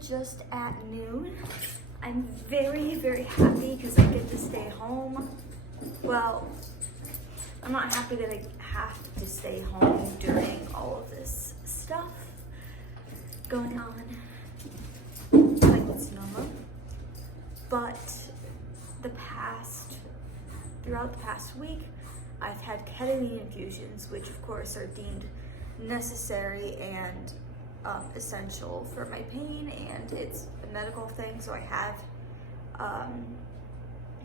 just at noon. I'm very, very happy because I get to stay home. Well, I'm not happy that I have to stay home during all of this stuff going on, like with Sonoma. But throughout the past week, I've had ketamine infusions, which of course are deemed necessary and essential for my pain, and it's a medical thing, so I have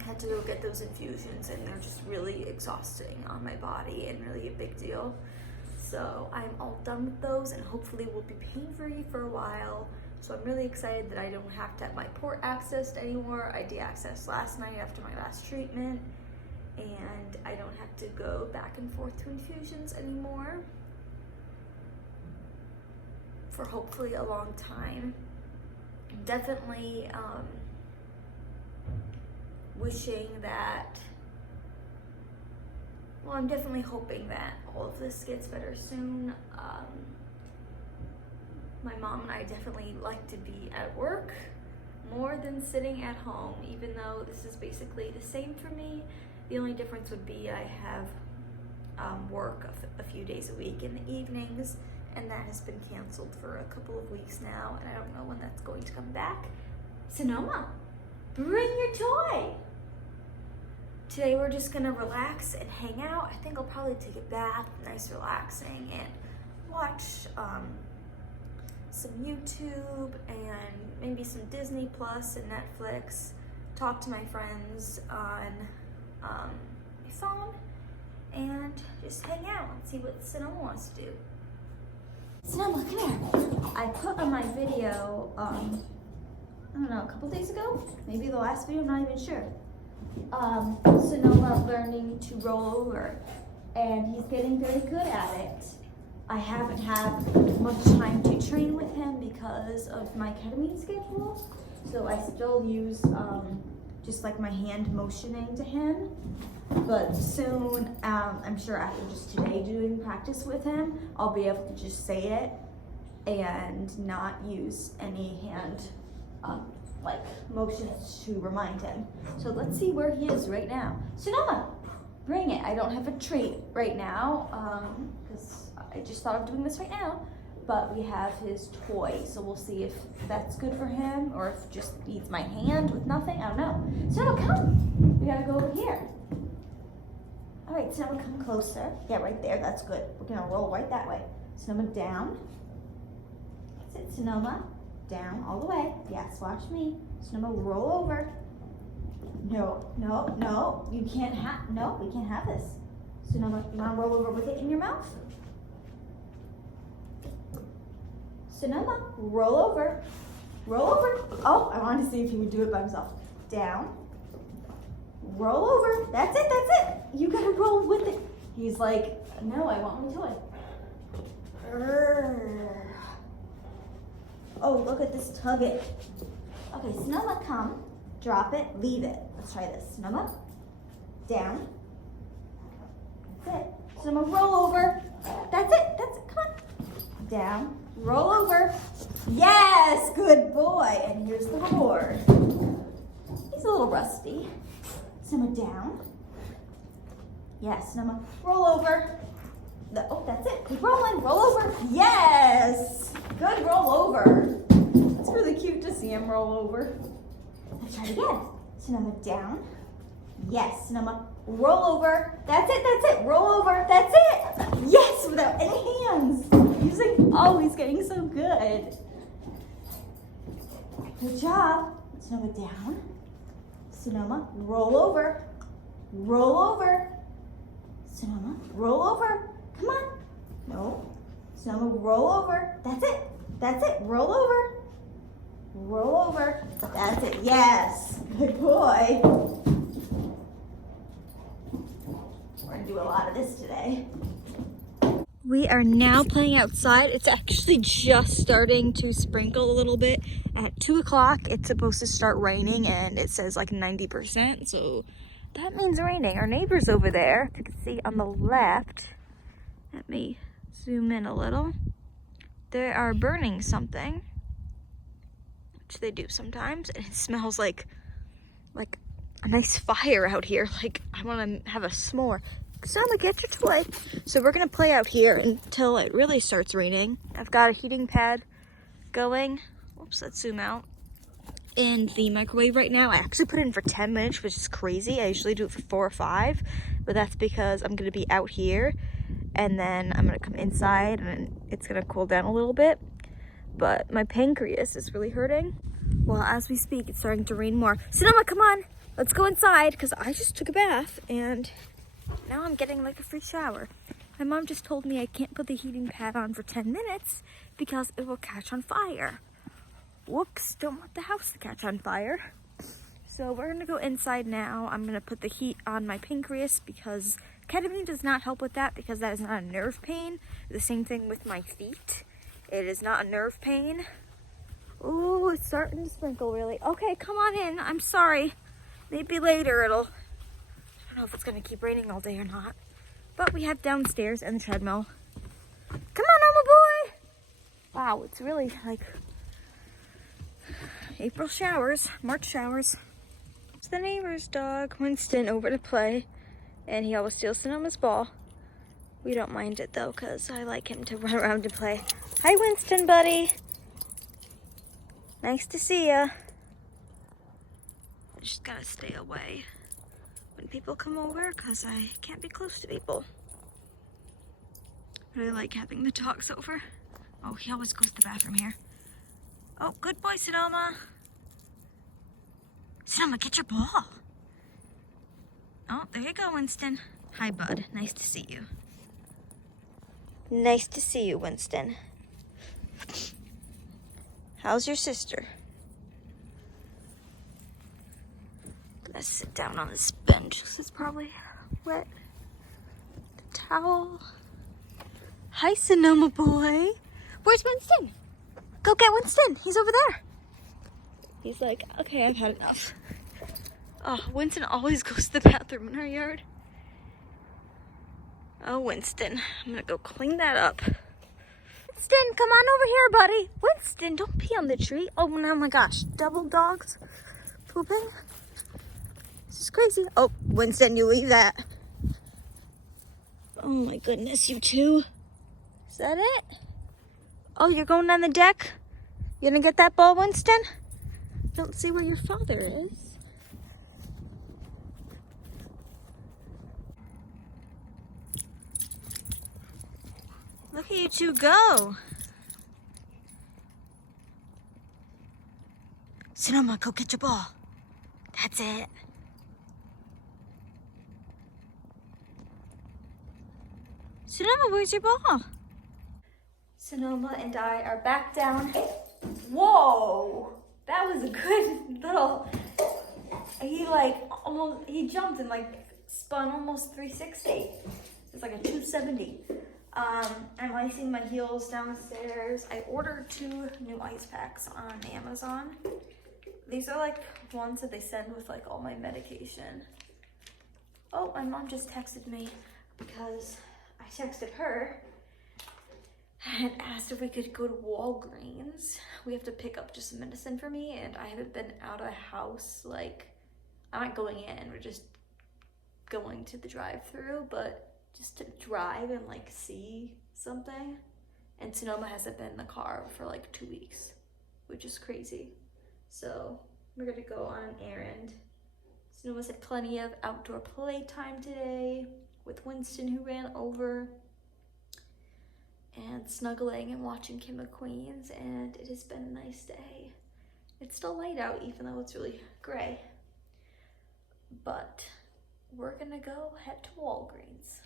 had to go get those infusions, and they're just really exhausting on my body and really a big deal. So I'm all done with those, and hopefully will be pain-free for a while. So I'm really excited that I don't have to have my port accessed anymore. I de-accessed last night after my last treatment, and I don't have to go back and forth to infusions anymore for hopefully a long time. Definitely wishing that, well, I'm definitely hoping that all of this gets better soon. My mom and I definitely like to be at work more than sitting at home, even though this is basically the same for me. The only difference would be I have work a few days a week in the evenings, and that has been canceled for a couple of weeks now, and I don't know when that's going to come back. Sonoma, bring your toy. Today we're just gonna relax and hang out. I think I'll probably take a bath, nice relaxing, and watch some YouTube and maybe some Disney Plus and Netflix, talk to my friends on my phone, and just hang out and see what Sonoma wants to do. Sonoma, come here. I put on my video, I don't know, a couple days ago? Maybe the last video, I'm not even sure. Sonoma learning to roll over, and he's getting very good at it. I haven't had much time to train with him because of my ketamine schedule, so I still use just like my hand motioning to him. But soon, I'm sure after just today doing practice with him, I'll be able to just say it and not use any hand like motions to remind him. So let's see where he is right now. Sonoma, bring it. I don't have a treat right now because I just thought of doing this right now, but we have his toy, so we'll see if that's good for him or if just needs my hand with nothing. I don't know. Sonoma, come. We gotta go over here. All right, Sonoma, come closer. Yeah, right there. That's good. We're gonna roll right that way. Sonoma, down. That's it, Sonoma. Down all the way. Yes, watch me. Sonoma, roll over. No, no, no. You can't have. No, we can't have this. Sonoma, you wanna roll over with it in your mouth? Sonoma, roll over. Roll over. Oh, I wanted to see if he would do it by himself. Down. Roll over. That's it, that's it. You gotta roll with it. He's like, no, I want my toy. Oh, look at this tug it. Okay, Sonoma, come. Drop it, leave it. Let's try this. Sonoma, down. That's it. Sonoma, roll over. That's it, come on. Down, roll over. Yes, good boy. And here's the reward. He's a little rusty. Sonoma, down. Yes, Sonoma, roll over. Oh, that's it. Keep rolling. Roll over. Yes. Good roll over. It's really cute to see him roll over. Let's try it again. Sonoma, down. Yes, Sonoma, roll over. That's it. Roll over. That's it. Yes, without any hands. He's getting so good. Good job. Sonoma, down. Sonoma, roll over. Roll over. Sonoma, roll over. Come on. No. Sonoma, roll over. That's it. Roll over. Roll over. That's it. Yes. Good boy. We're going to do a lot of this today. We are now playing outside. It's actually just starting to sprinkle a little bit. At 2 o'clock, it's supposed to start raining, and it says like 90%. So that means raining. Our neighbors over there, if you can see on the left, let me zoom in a little. They are burning something. which they do sometimes, and it smells like a nice fire out here. Like, I want to have a s'more. Sonoma, get your toy. So we're gonna play out here until it really starts raining. I've got a heating pad going. Oops, let's zoom out. In the microwave right now. I actually put it in for 10 minutes, which is crazy. I usually do it for 4 or 5, but that's because I'm gonna be out here and then I'm gonna come inside and it's gonna cool down a little bit. But my pancreas is really hurting. Well, as we speak, it's starting to rain more. Sonoma, come on, let's go inside, because I just took a bath and now I'm getting like a free shower. My mom just told me I can't put the heating pad on for 10 minutes because it will catch on fire. Whoops, don't want the house to catch on fire. So we're gonna go inside now. I'm gonna put the heat on my pancreas because ketamine does not help with that, because that is not a nerve pain. The same thing with my feet. It is not a nerve pain. Ooh, it's starting to sprinkle really. Okay, come on in. I'm sorry. Maybe later I don't know if it's gonna keep raining all day or not. But we have downstairs and the treadmill. Come on, Oma boy. Wow, it's really like April showers, March showers. It's the neighbor's dog, Winston, over to play, and he always steals Sonoma's ball. We don't mind it though, because I like him to run around and play. Hi, Winston, buddy. Nice to see ya. I just gotta stay away when people come over, because I can't be close to people. But I like having the dogs over. Oh, he always goes to the bathroom here. Oh, good boy, Sonoma. Sonoma, get your ball. Oh, there you go, Winston. Hi, bud. Nice to see you. Nice to see you, Winston. How's your sister? Gonna sit down on this bench. This is probably wet. The towel. Hi, Sonoma boy. Where's Winston? Go get Winston. He's over there. He's like, okay, I've had enough. Oh, Winston always goes to the bathroom in our yard. Oh, Winston. I'm gonna go clean that up. Winston, come on over here, buddy. Winston, don't pee on the tree. Oh, no, my gosh. Double dogs pooping. This is crazy. Oh, Winston, you leave that. Oh, my goodness, you two. Is that it? Oh, you're going on the deck? You gonna get that ball, Winston? Don't see where your father is. Look at you two go. Sonoma, go get your ball. That's it. Sonoma, where's your ball? Sonoma and I are back down. Whoa! That was a good little, he jumped and spun almost 360. It's like a 270. I'm icing my heels downstairs. I ordered 2 new ice packs on Amazon. These are ones that they send with all my medication. Oh, my mom just texted me because I texted her and asked if we could go to Walgreens. We have to pick up just some medicine for me, and I haven't been out of the house. I'm not going in, we're just going to the drive-thru, but just to drive and see something. And Sonoma hasn't been in the car for 2 weeks, which is crazy. So we're gonna go on an errand. Sonoma's had plenty of outdoor playtime today with Winston, who ran over, and snuggling and watching King of Queens, and it has been a nice day. It's still light out, even though it's really gray. But we're gonna go head to Walgreens.